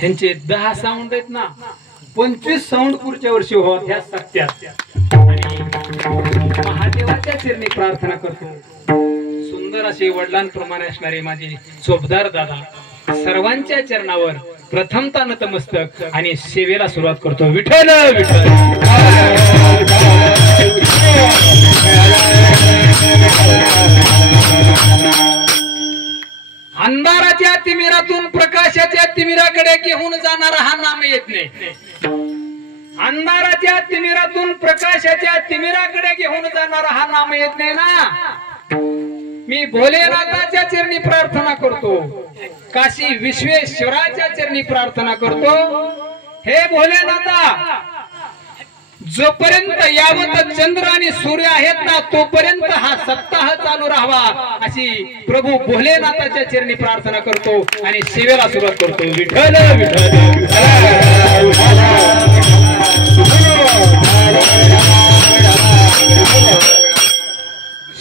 ह्यांचे 10 साऊंड आहेत ना, 25 साऊंड पुढच्या वर्षी व्हावं ह्या सत्यात आणि महादेवाच्या चरणी प्रार्थना करतो। सुंदर असे वडिलांप्रमाणे असणारे माझे चोपदार दादा सर्वांच्या चरणावर प्रथमतः नतमस्तक आणि सेवेला सुरुवात करतो। विठ्ठल विठ्ठल अंधाराच्या तिमिरातून प्रकाशाच्या तिमिराकडे घेऊन जाणारा हा नाम येत नाही। अंधाराच्या तिमिरातून प्रकाशाच्या तिमिराकडे घेऊन जाणारा हा नाम येत नाही ना। मी भोलेनाथाच्या चरणी प्रार्थना करतो, काशी विश्वेश्वराच्या चरणी प्रार्थना करतो। हे भोलेनाथा, जोपर्यंत यावत चंद्र आणि सूर्य आहेत ना तोपर्यंत हा सप्ताह चालू राहावा अशी प्रभू भोलेनाथाच्या चरणी प्रार्थना करतो आणि सेवेला सुरुवात करतो। विठ्ठल विठ्ठल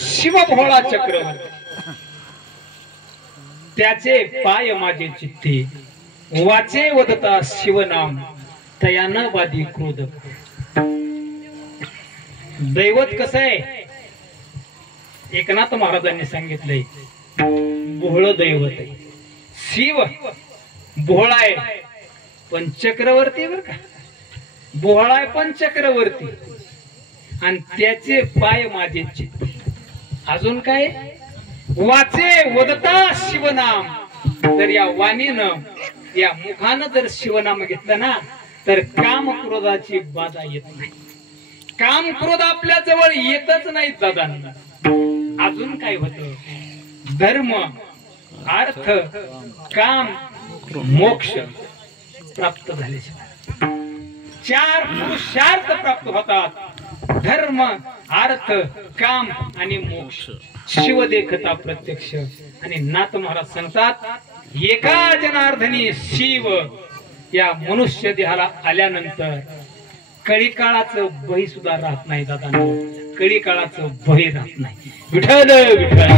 शिव भोळा चक्रवर्ती, त्याचे पाय माझे चित्ते, वाचे वदता शिवनाम, तयान वादी क्रोध। दैवत कसं आहे, एकनाथ महाराजांनी सांगितलंय भोळ दैवत आहे। शिव भोळा आहे पण चक्रवर्ती बर का, भोळा आहे पण चक्रवर्ती, आणि त्याचे पाय माझे चित्त। अजून काय, वाचे वदता शिवनाम, तर या वाणीनं या मुखानं जर शिवनाम घेतलं ना तर काम क्रोधाची बाधा येत नाही। काम क्रोध आपल्या जवळ येतच नाही दादांना। अजून काय होतं, धर्म अर्थ काम मोक्ष प्राप्त झाल्याशिवाय 4 पुरुषार्थ प्राप्त होतात, धर्म अर्थ काम आणि मोक्ष। शिव देखता प्रत्यक्ष, आणि नाथ महाराज सांगतात एका जनार्दनी शिव या मनुष्य देहाला आल्यानंतर कळी काळाचं भय सुद्धा राहत नाही दादा, कळी काळाचं भय राहत नाही। विठ्ठल विठ्ठल